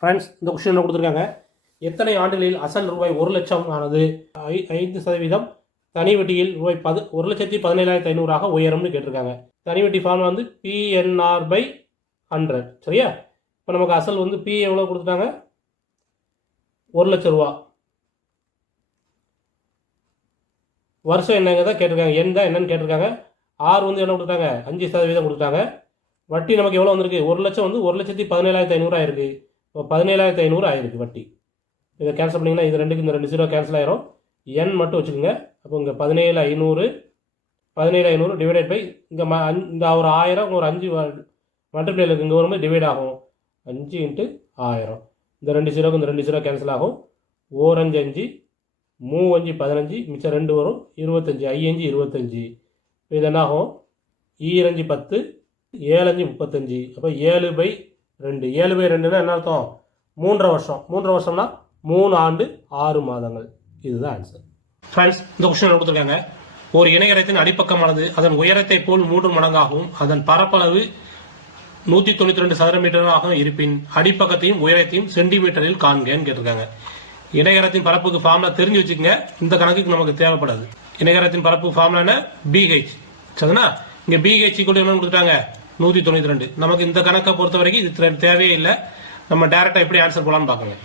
Friends, இந்த question கொடுத்துருக்காங்க. எத்தனை ஆண்டுகளில் அசல் ரூபாய் 1,00,000 ஆனது 5% தனி வட்டியில் ரூபாய் 1,17,500 உயரும்னு கேட்டிருக்காங்க. தனி வட்டி ஃபார்முலா வந்து PNR/100. சரியா? இப்போ நமக்கு அசல் வந்து பி எவ்வளோ கொடுத்துட்டாங்க? 1,00,000 ரூபா. வருஷம் என்னங்க தான் கேட்டிருக்காங்க. எண் தான் என்னன்னு கேட்டிருக்காங்க. ஆர் வந்து என்ன கொடுத்தாங்க? 5% கொடுத்தாங்க. வட்டி நமக்கு எவ்வளோ வந்திருக்கு? 1,00,000 வந்து 1,17,500 ஆயிருக்கு. இப்போ 17,500 ஆயிருக்கு வட்டி. இதை கேன்சல் பண்ணிங்கன்னா இது ரெண்டுக்கு இந்த 2 0 கேன்சல் ஆயிரும். என் மட்டும் வச்சுக்கோங்க. அப்போ இங்கே 17,500 டிவைடட் பை இங்கே இந்த ஒரு 1000 ஒரு 5 மல்டிப்ளை இருக்குது. இங்கே வரும்போது டிவைட் ஆகும். 5 × 1000. இந்த 2 0க்கு இந்த 2 0 கேன்சல் ஆகும். 4 5 5 3 5 15 மிச்சம் 2 வரும். 25 5 25. இது என்ன ஆகும்? 2 5 10 7 5 35. அப்போ 7/2. 7/2ன்னா என்ன அர்த்தம்? 3.5 வருஷம். 3.5 வருஷம்னா 3 ஆண்டு 6 மாதங்கள். இதுதான் ஆன்சர். ஃப்ரெண்ட்ஸ், இந்த கொஸ்டின் கொடுத்துருக்காங்க. ஒரு இணையத்தின் அடிப்பக்கமானது அதன் உயரத்தை போல் 3 மடங்காகவும் அதன் பரப்பளவு 192 சதுர மீட்டராக இருப்பின் அடிப்பக்கத்தையும் உயரத்தையும் சென்டிமீட்டரில் காண்கன்னு கேட்டிருக்காங்க. இணையத்தின் பரப்புக்கு ஃபார்முலா தெரிஞ்சு வச்சுக்கோங்க. இந்த கணக்குக்கு நமக்கு தேவைப்படாது. இணையத்தின் பரப்பு ஃபார்முலா என்ன? BH. சரிங்களா? இங்க BH = என்ன கொடுத்துட்டாங்க? 192. நமக்கு இந்த கணக்கை பொறுத்த வரைக்கும் இது தேவையே இல்லை. நம்ம டைரக்டா எப்படி ஆன்சர் போலாம்னு பார்க்கங்க.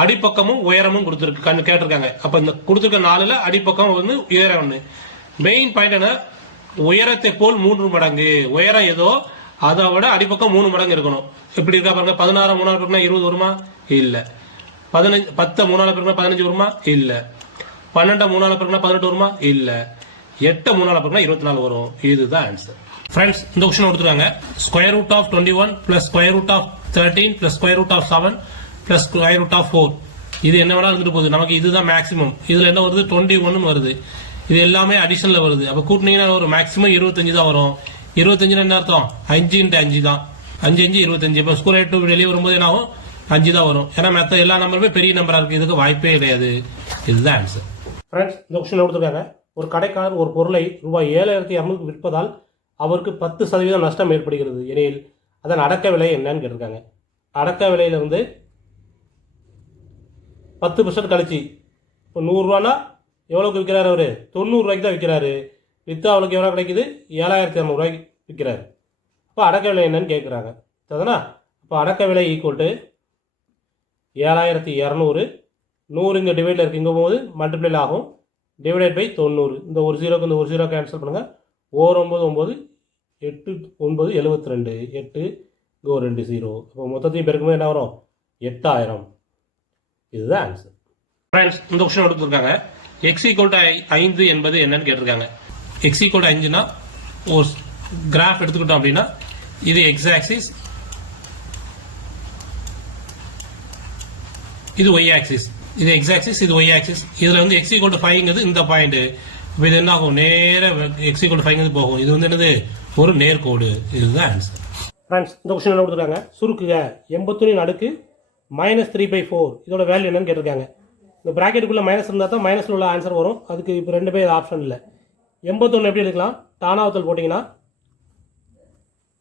அடிப்பக்கமும் உயரமும் கொடுத்துருக்கு கேட்டிருக்காங்க. அப்ப இந்த கொடுத்துருக்க 4ல் அடிப்பக்கம் வந்து உயரம் 1. மெயின் பாயிண்ட் என்ன? உயரத்தை போல் 3 மடங்கு. உயரம் ஏதோ அதை விட அடிப்பக்கம் 3 மடங்கு இருக்கணும். எப்படி இருக்கா பாருங்க. 16 3 பெருக்குனா 20 வருமா? இல்ல. 15 10 3 பெருக்குனா 15 வருமா? இல்ல. 12 3 பெருக்குனா 18 வருமா? இல்ல. 8 3 பெருக்குனா 24 வரும். இதுதான் ஆன்சர். ஃப்ரெண்ட்ஸ், இந்த கொஸ்டின் கொடுத்துருக்காங்க. √21 + √13 + √7 + √4. இது என்ன வேணா இருந்துட்டு போகுது. நமக்கு இதுதான் மேக்ஸிமம். இதுல என்ன வருது? 21 வருது. இது எல்லாமே அடிஷனல்ல வருது. அப்ப கூட்டினீங்கன்னா ஒரு மேக்ஸிமம் 25 தான் வரும். 25 என்ன அர்த்தம்? 5 × 5 தான். 5 5 25. இப்போ ஸ்கூல் விட்டு வெளியே வரும்போது என்ன ஆகும்? 5 தான் வரும். ஏன்னா மற்ற எல்லா நம்பருமே பெரிய நம்பரா இருக்கு. இதுக்கு வாய்ப்பே கிடையாது. இதுதான் ஆன்சர். ஃப்ரெண்ட்ஸ், இந்த கொஸ்டின் கொடுத்துருக்காங்க. ஒரு கடைக்காரர் ஒரு பொருளை ரூபாய் 7,200 விற்பதால் அவருக்கு 10% நஷ்டம் ஏற்படுகிறது எனில் அதன் அடக்க விலை என்னன்னு கேட்டிருக்காங்க. அடக்க விலையில வந்து 10% கழிச்சு இப்போ 100 ரூபானா எவ்வளோக்கு விற்கிறாரு? அவரு 90 ரூபாய்க்கு தான் விற்கிறாரு. விற்றா அவளுக்கு எவ்வளோ கிடைக்குது? 7,200 ரூபாய்க்கு விற்கிறாரு. அப்போ அடக்க விலை என்னன்னு கேட்குறாங்க. சரிதானா? அப்போ அடக்க விலை ஈக்குவல் டு 7,200. 100 இங்கே டிவைடில் இருக்கு. இங்கே போகும்போது மல்டிப்ளை ஆகும். Divided by 90. இந்த ஒரு 0க்கு இந்த ஒரு 0 கேன்சல் பண்ணுங்க. 9 9 8 9 72. 8 இங்கே ஒரு 2 0. இப்போ மொத்தத்தையும் பெருக்கும்போது என்ன வரும்? 8,000. இதுதான் ஆன்சர். ஃப்ரெண்ட்ஸ், இந்த கொஸ்டின் கொடுத்துருக்காங்க. x = 5 என்பது என்னன்னு கேட்டிருக்காங்க. x = 5னா ஒரு கிராஃப் எடுத்துக்கிட்டோம் அப்படின்னா இது x ஆக்சிஸ், இது y ஆக்சிஸ். இது x ஆக்சிஸ், இது y ஆக்சிஸ். இதுல வந்து x = 5ங்கிறது இந்த பாயிண்ட். இப்போ இது என்ன ஆகும்? நேர x = 5ங்கிறது போகும். இது வந்து என்னது? ஒரு நேர்கோடு. இதுதான் ஆன்சர். ஃப்ரெண்ட்ஸ், இந்த கொஸ்டின் என்ன கொடுத்துருக்காங்க. சுருக்குக 81 அடுக்கு -3/4 இதோட வேல்யூ என்னன்னு கேட்டிருக்காங்க. இந்த பிராக்கெட்டுக்குள்ள மைனஸ் இருந்தால் தான் மைனஸில் உள்ள ஆன்சர் வரும். அதுக்கு இப்போ 2 பேர் ஆப்ஷன் இல்லை. 81 எப்படி எடுக்கலாம்? தானாவத்தல் போட்டிங்கன்னா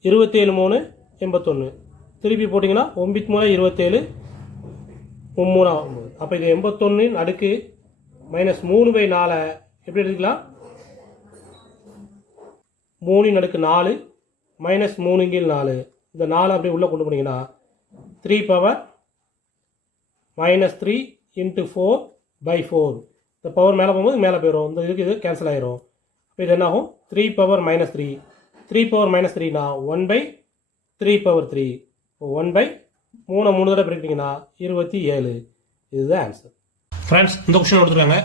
27 3 81. திருப்பி போட்டிங்கன்னா 9 3 27 3 9. அப்போ இது 81 அடுக்கு -3/4 எப்படி எடுத்துக்கலாம்? 3 அடுக்கு 4 -3 × 4. இந்த 4 அப்படி உள்ளே கொண்டு போனீங்கன்னா 3 பவர் -3 × 4/4. இந்த பவர் மேலே போகும்போது மேலே போயிடும். இந்த இதுக்கு இது கேன்சல் ஆயிரும். இப்போ இது என்ன ஆகும்? 3 பவர் -3. 3 பவர் -3னா 1/3/3. 1/3 3 தடவை பிரிக்கிட்டீங்கன்னா 27. இதுதான் ஆன்சர். ஃப்ரெண்ட்ஸ், இந்த கொஸ்டின் கொடுத்துருக்காங்க.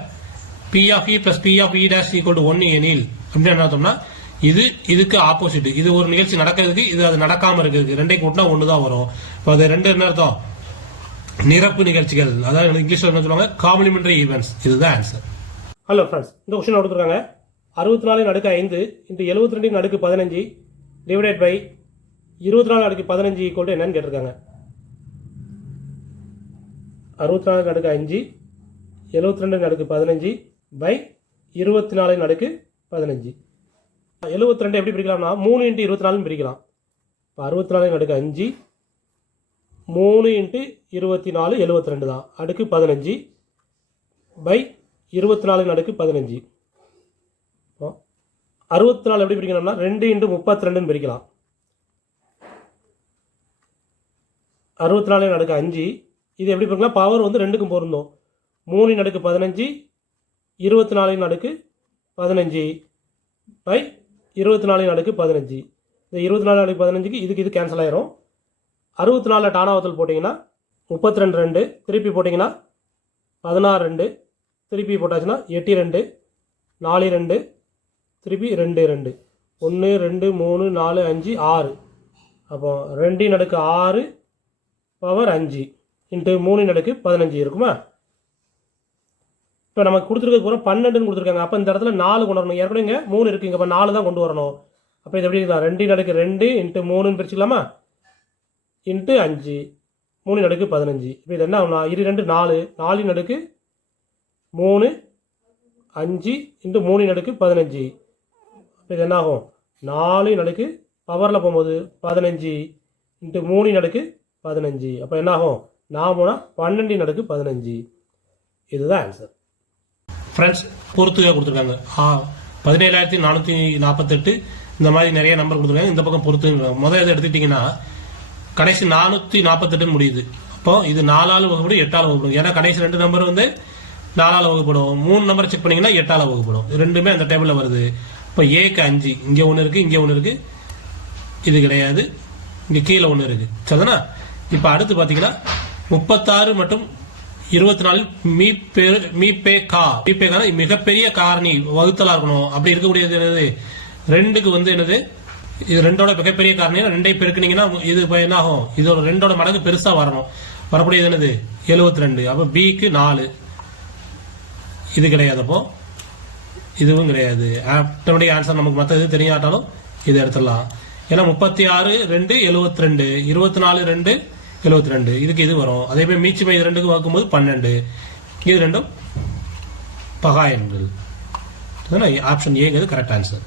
P of E + P of E' = 1 எனில் அப்படின்னு என்ன அர்த்தம்னா இதுக்கு ஆப்போசிட். இது ஒரு நிகழ்ச்சி நடக்கிறதுக்கு இது அது நடக்காம இருக்கிறதுக்கு 2 கூட்டினா 1 தான் வரும். இப்போ அது 2 என்ன அர்த்தம்? நிரப்பு நிகழ்ச்சிகள். அதாவது இங்கிலீஷ்ல என்ன சொல்லுவாங்க? Complementary events. இதுதான் ஆன்சர். ஹலோ ஃப்ரெண்ட்ஸ், இந்த கொஸ்டின் கொடுத்துருக்காங்க. 64 அடுக்கு 5 × 72 அடுக்கு 15 டிவைடட் பை 24 அடுக்கு 15 ஈக்குவல் டு என்னன்னு கேட்டிருக்காங்க. 64 அடுக்கு 5 72 அடுக்கு 15 பை 24 அடுக்கு 15. 72 எப்படி பிரிக்கலாம்னா 3 × 24 பிரிக்கலாம். இப்போ 64 அடுக்கு 5 3 இன்ட்டு 24 72 தான். அடுக்கு 15 பை 24 அடுக்கு 15. 64 எப்படி பிரிக்கணும்னா 2 இன்ட்டு 32 பிரிக்கலாம். 64 அடுக்கு 5. இது எப்படி பிரிக்கலாம்? பவர் வந்து 2க்கும் பொருந்தும். 3 அடுக்கு 15 24 அடுக்கு 15 பை 24 அடுக்கு 15. இந்த 24 அடுக்கு 15க்கு இது கேன்சல் ஆயிரும். 64 டானாவத்தில் போட்டிங்கன்னா 32 2, திருப்பி போட்டிங்கன்னா 16 2, திருப்பி போட்டாச்சுன்னா 8 2 4 2, திருப்பி 2 2 1 2 3 4 5 6. அப்போ 2 அடுக்கு 6 பவர் 5 இன்ட்டு 3 அடுக்கு 15 இருக்குமா? இப்போ நமக்கு கொடுத்துருக்க பூரா 12ன்னு கொடுத்துருக்காங்க. அப்போ இந்த இடத்துல 4 கொண்டு வரணும். ஏற்கனவே இங்கே 3 இருக்குது, இங்கே இப்போ 4 தான் கொண்டு வரணும். அப்போ இது எப்படி இருக்கலாம்? 2 அடுக்கு 2 இன்ட்டு 3ன்னு பிரிச்சுக்கலாமா? இன்ட்டு 5 3 அடுக்கு 15. இப்போ இது என்ன ஆகும்னா 2 4 4 அடுக்கு 3 5 இன்ட்டு 3 அடுக்கு 15. இப்போ இது என்ன ஆகும்? 4 அடுக்கு பவரில் போகும்போது 15 இன்ட்டு 3 அடுக்கு 15. அப்போ என்ன ஆகும்? 12 அடுக்கு 15. இதுதான் ஆன்சர். ஃப்ரெண்ட்ஸ், பொறுத்துக்காக கொடுத்துருக்காங்க. 17,448 இந்த மாதிரி நிறைய நம்பர் கொடுத்துருக்காங்க. இந்த பக்கம் பொறுத்து முதல் இதை எடுத்துக்கிட்டிங்கன்னா கடைசி 448 முடியுது. அப்போ இது 4ஆல் வகுப்படும் 8ஆல் வகுப்படும். ஏன்னா கடைசி 2 நம்பர் வந்து 4ஆல் வகுப்படும். 3 நம்பர் செக் பண்ணிங்கன்னா 8ஆல் வகுப்படும். ரெண்டுமே அந்த டேபிளில் வருது. இப்போ ஏக்கு 5, இங்கே ஒன்று இருக்குது, இங்கே ஒன்று இருக்குது, இது கிடையாது, இங்கே கீழே ஒன்று இருக்குது. சரிதானா? இப்போ அடுத்து பார்த்தீங்கன்னா 36 மற்றும் 24 மீபேகா மிகப்பெரிய காரணி வகுத்தலா இருக்கணும். அப்படி இருக்கக்கூடியது என்னது? 2க்கு வந்து என்னது? இது 2ஓட மிகப்பெரிய காரணி. 2ஐ பெருக்குனீங்கன்னா இது என்ன ஆகும்? இது 2ஓட மடங்கு பெருசா வரணும். வரக்கூடியது என்னது? 72. அப்போ பிக்கு 4. இது கிடையாது. அப்போ இதுவும் கிடையாது. ஆட்டோமேட்டிக் ஆன்சர் நமக்கு மற்ற இது தெரியாட்டாலும் இதை எடுத்துடலாம். ஏன்னா 36 2 72, 24 2 72, இதுக்கு இது வரும். அதே மாதிரி மீச்சு இது 2க்கு வகுக்கும்போது 12. இது ரெண்டும் பகா எண்கள். ஆப்ஷன் ஏங்கிறது கரெக்ட் ஆன்சர்.